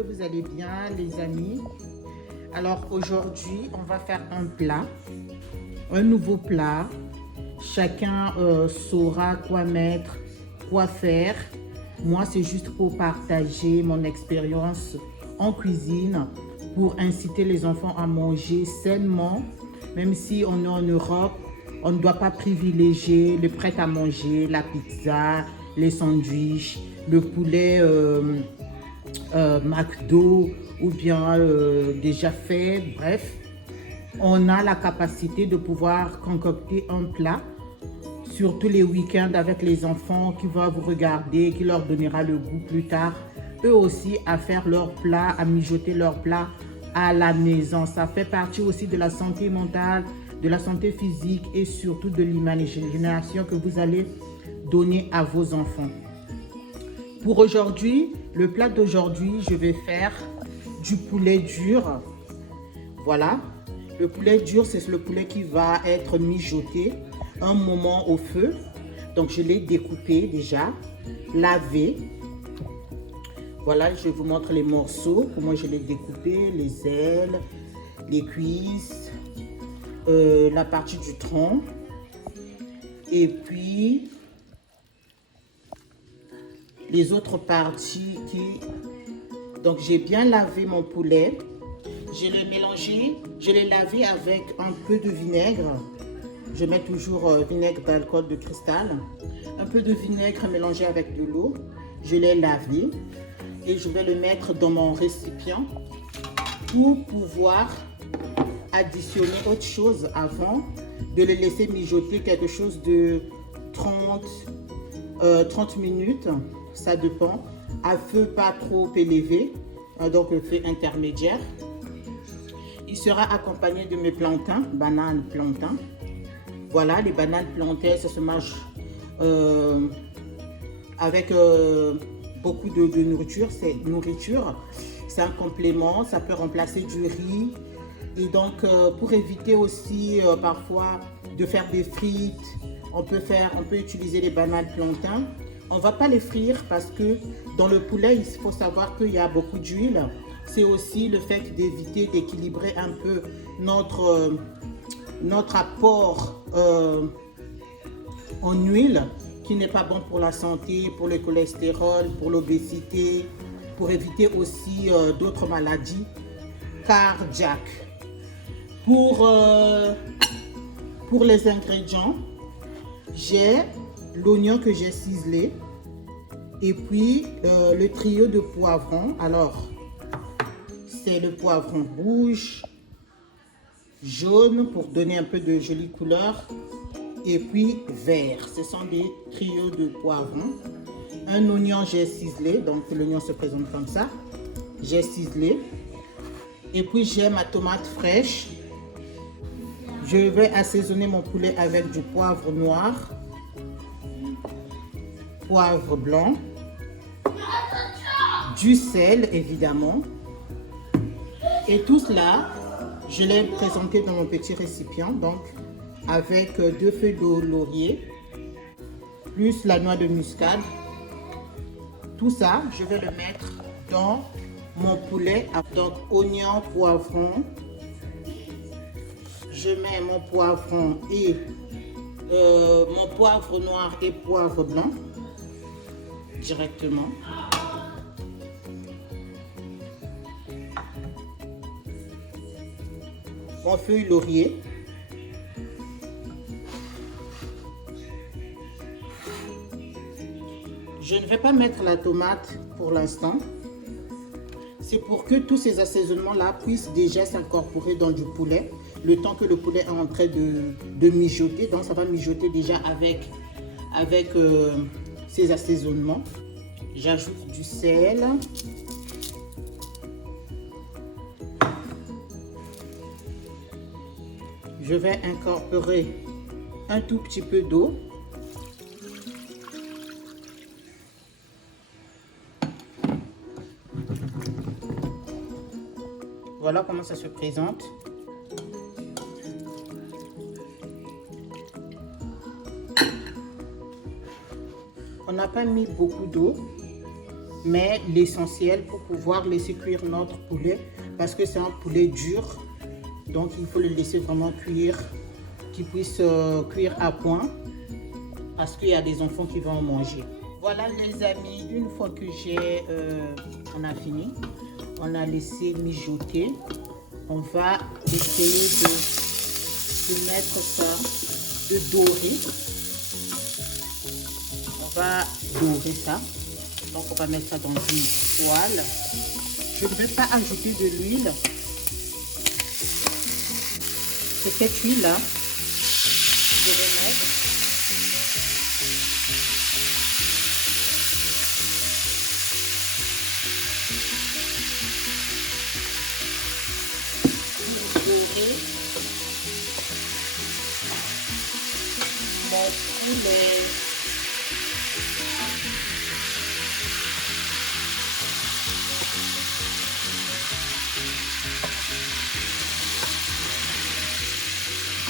que vous allez bien les amis. Alors aujourd'hui on va faire un plat, un nouveau plat. Chacun saura quoi mettre, quoi faire. Moi c'est juste pour partager mon expérience en cuisine, pour inciter les enfants à manger sainement. Même si on est en Europe, on ne doit pas privilégier le prêt à manger, la pizza, les sandwichs, le poulet McDo ou bien déjà fait. Bref, on a la capacité de pouvoir concocter un plat, surtout les week-ends avec les enfants, qui va vous regarder, qui leur donnera le goût plus tard, eux aussi à faire leur plat, à mijoter leur plat à la maison. Ça fait partie aussi de la santé mentale, de la santé physique et surtout de l'imagination que vous allez donner à vos enfants. Pour aujourd'hui, le plat d'aujourd'hui, je vais faire du poulet dur. Voilà, le poulet dur, c'est le poulet qui va être mijoté un moment au feu. Donc je l'ai découpé déjà, lavé. Voilà, je vous montre les morceaux, comment je l'ai découpé, les ailes, les cuisses, la partie du tronc. Et puis les autres parties Donc j'ai bien lavé mon poulet. Je l'ai mélangé, je l'ai lavé avec un peu de vinaigre. Je mets toujours vinaigre d'alcool de cristal. Un peu de vinaigre mélangé avec de l'eau. Je l'ai lavé et je vais le mettre dans mon récipient pour pouvoir additionner autre chose avant de le laisser mijoter quelque chose de 30 minutes. Ça dépend. À feu pas trop élevé, donc le feu intermédiaire. Il sera accompagné de mes plantains, bananes plantains. Voilà, les bananes plantains, ça se mange avec beaucoup de nourriture. C'est un complément, ça peut remplacer du riz. Et donc, pour éviter aussi parfois de faire des frites, on peut utiliser les bananes plantains. On ne va pas les frire parce que dans le poulet, il faut savoir qu'il y a beaucoup d'huile. C'est aussi le fait d'éviter d'équilibrer un peu notre apport en huile, qui n'est pas bon pour la santé, pour le cholestérol, pour l'obésité, pour éviter aussi d'autres maladies cardiaques. Pour les ingrédients, j'ai l'oignon que j'ai ciselé et puis le trio de poivrons. Alors, c'est le poivron rouge, jaune pour donner un peu de jolie couleur et puis vert. Ce sont des trios de poivrons. Un oignon j'ai ciselé, donc l'oignon se présente comme ça. J'ai ciselé. Et puis j'ai ma tomate fraîche. Je vais assaisonner mon poulet avec du poivre noir, poivre blanc, du sel évidemment. Et tout cela, je l'ai présenté dans mon petit récipient, donc avec 2 feuilles de laurier, plus la noix de muscade. Tout ça, je vais le mettre dans mon poulet. Donc oignon, poivron. Je mets mon poivron et mon poivre noir et poivre blanc directement. Mon feuille laurier. Je ne vais pas mettre la tomate pour l'instant. C'est pour que tous ces assaisonnements-là puissent déjà s'incorporer dans du poulet, le temps que le poulet est en train de mijoter. Donc ça va mijoter déjà avec ces assaisonnements. J'ajoute du sel. Je vais incorporer un tout petit peu d'eau. Voilà comment ça se présente. On n'a pas mis beaucoup d'eau. mais l'essentiel pour pouvoir laisser cuire notre poulet, parce que c'est un poulet dur, donc il faut le laisser vraiment cuire, qu'il puisse cuire à point, parce qu'il y a des enfants qui vont en manger. Voilà les amis, une fois que on a fini, on a laissé mijoter, on va essayer de mettre ça, de dorer. On va dorer ça, donc on va mettre ça dans une poêle. Je ne vais pas ajouter de l'huile, c'est cette huile là, je vais mettre. Dorer mon poulet.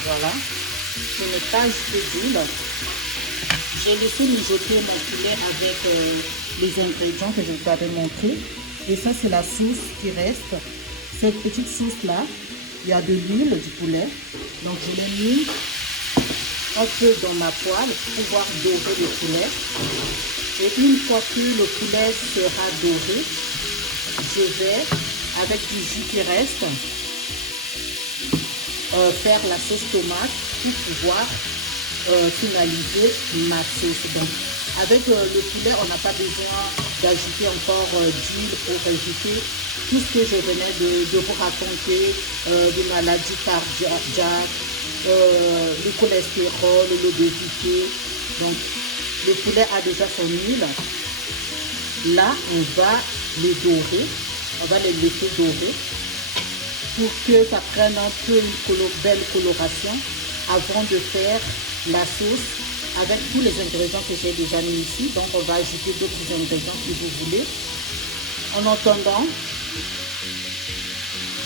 Voilà, je n'ai pas ajouté d'huile. J'ai laissé mijoter mon poulet avec les ingrédients que je vous avais montré. Et ça, c'est la sauce qui reste. Cette petite sauce-là, il y a de l'huile du poulet. Donc, je l'ai mis un peu dans ma poêle pour pouvoir dorer le poulet. Et une fois que le poulet sera doré, je vais, avec du jus qui reste, faire la sauce tomate pour pouvoir finaliser ma sauce. Donc, avec le poulet, on n'a pas besoin d'ajouter encore d'huile pour éviter tout ce que je venais de vous raconter, des maladies cardiaques, le cholestérol, l'obésité. Donc, le poulet a déjà son huile. Là, on va les dorer, on va les laisser dorer pour que ça prenne un peu une belle coloration avant de faire la sauce avec tous les ingrédients que j'ai déjà mis ici. Donc on va ajouter d'autres ingrédients si vous voulez. En attendant,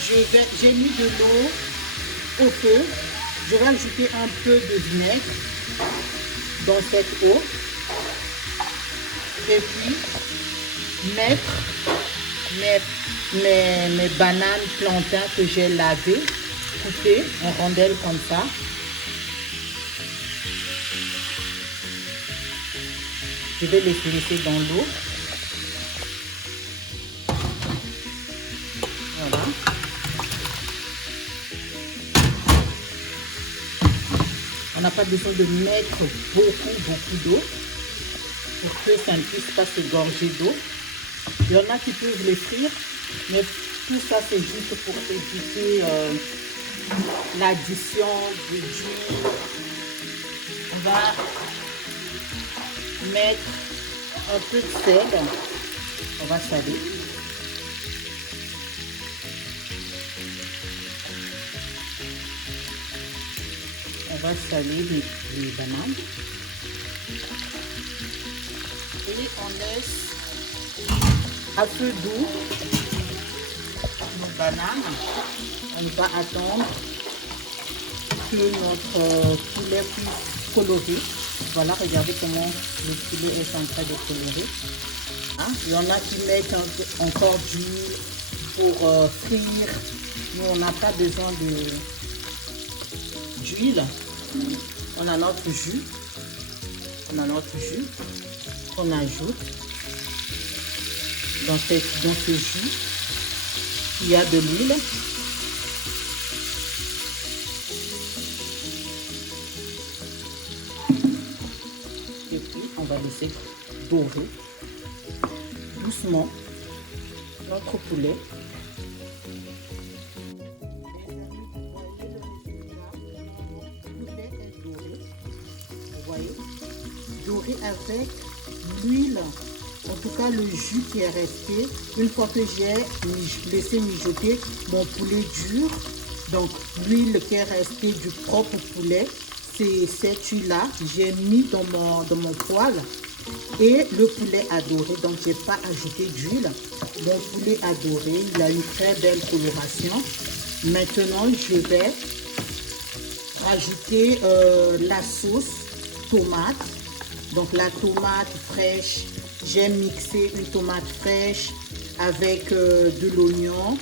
j'ai mis de l'eau au feu. Je vais ajouter un peu de vinaigre dans cette eau et puis mettre mes bananes plantains que j'ai lavées, coupées en rondelles comme ça. Je vais les laisser dans l'eau. Voilà. On n'a pas besoin de mettre beaucoup d'eau pour que ça ne puisse pas s'égorger d'eau. Il y en a qui peuvent les frire, mais tout ça c'est juste pour éviter l'addition du jus. On va mettre un peu de sel, on va saler. On va saler les bananes. Et on laisse à feu doux nos bananes. On va attendre que notre poulet puisse colorer. Voilà, regardez comment le poulet est en train de colorer. Hein? Il y en a qui mettent encore d'huile pour frire. Nous, on n'a pas besoin d'huile. On a notre jus. On a notre jus qu'on ajoute dans ce jus. Il y a de l'huile. Et puis, on va laisser dorer doucement notre poulet. Vous voyez, doré avec l'huile, en tout cas le jus qui est resté. Une fois que j'ai laissé mijoter mon poulet dur, donc l'huile qui est restée du propre poulet, c'est cette huile là j'ai mis dans mon poêle et le poulet a doré. Donc j'ai pas ajouté d'huile. Mon poulet a doré, il a une très belle coloration. Maintenant je vais rajouter la sauce tomate. Donc la tomate fraîche j'ai mixé une tomate fraîche avec de l'oignon,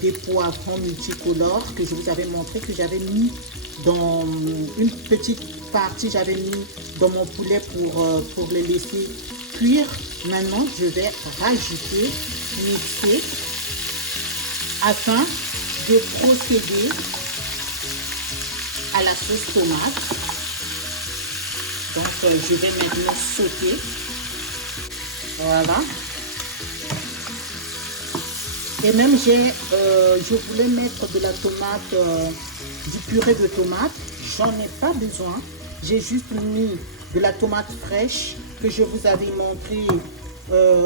des poivrons multicolores que je vous avais montré, que j'avais mis dans une petite partie, j'avais mis dans mon poulet pour le laisser cuire. Maintenant, je vais rajouter, mixer, afin de procéder à la sauce tomate. Donc, je vais maintenant sauter. Voilà. Et même je voulais mettre de la tomate, du purée de tomate. J'en ai pas besoin. J'ai juste mis de la tomate fraîche que je vous avais montré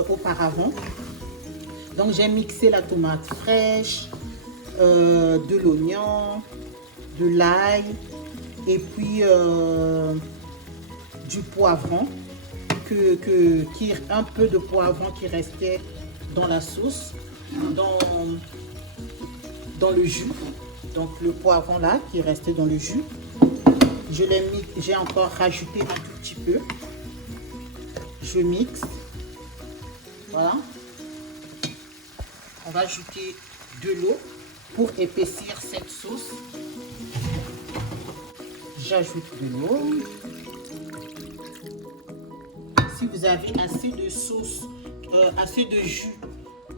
auparavant. Donc j'ai mixé la tomate fraîche, de l'oignon, de l'ail et puis du poivron, un peu de poivron qui restait dans la sauce, dans le jus. Donc le poivron là qui restait dans le jus, j'ai encore rajouté un tout petit peu. Je mixe. Voilà. On va ajouter de l'eau pour épaissir cette sauce. J'ajoute de l'eau. Si vous avez assez de sauce, assez de jus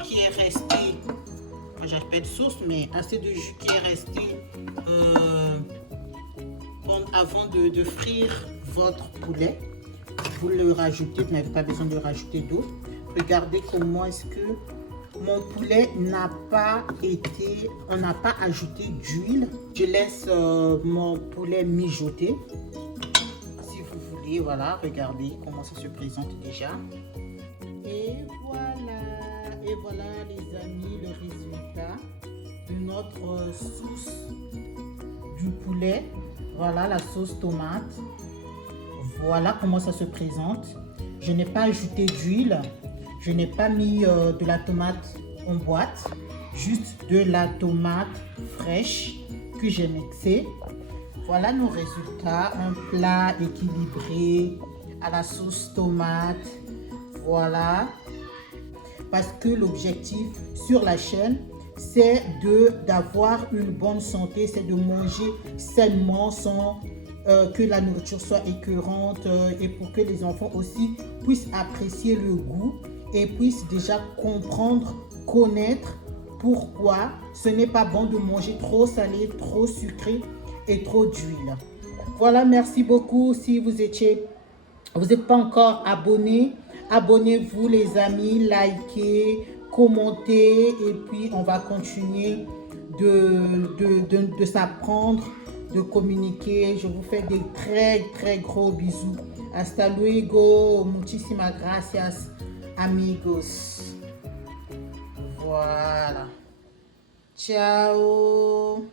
qui est resté, moi j'appelle sauce, mais assez de jus qui est resté avant de frire votre poulet, vous le rajoutez, vous n'avez pas besoin de rajouter d'eau. Regardez comment est-ce que mon poulet n'a pas été, on n'a pas ajouté d'huile. Je laisse mon poulet mijoter. Si vous voulez, voilà, regardez comment ça se présente déjà. Et voilà les amis, le résultat de notre sauce du poulet. Voilà la sauce tomate. Voilà comment ça se présente. Je n'ai pas ajouté d'huile. Je n'ai pas mis de la tomate en boîte. Juste de la tomate fraîche que j'ai mixée. Voilà nos résultats. Un plat équilibré à la sauce tomate. Voilà. Parce que l'objectif sur la chaîne, c'est d'avoir une bonne santé, c'est de manger sainement sans que la nourriture soit écœurante et pour que les enfants aussi puissent apprécier le goût et puissent déjà comprendre, connaître pourquoi ce n'est pas bon de manger trop salé, trop sucré et trop d'huile. Voilà, merci beaucoup. Si vous n'êtes pas encore abonné, abonnez-vous les amis, likez, commentez et puis on va continuer de s'apprendre, de communiquer. Je vous fais des très gros bisous. Hasta luego, muchísimas gracias amigos. Voilà. Ciao.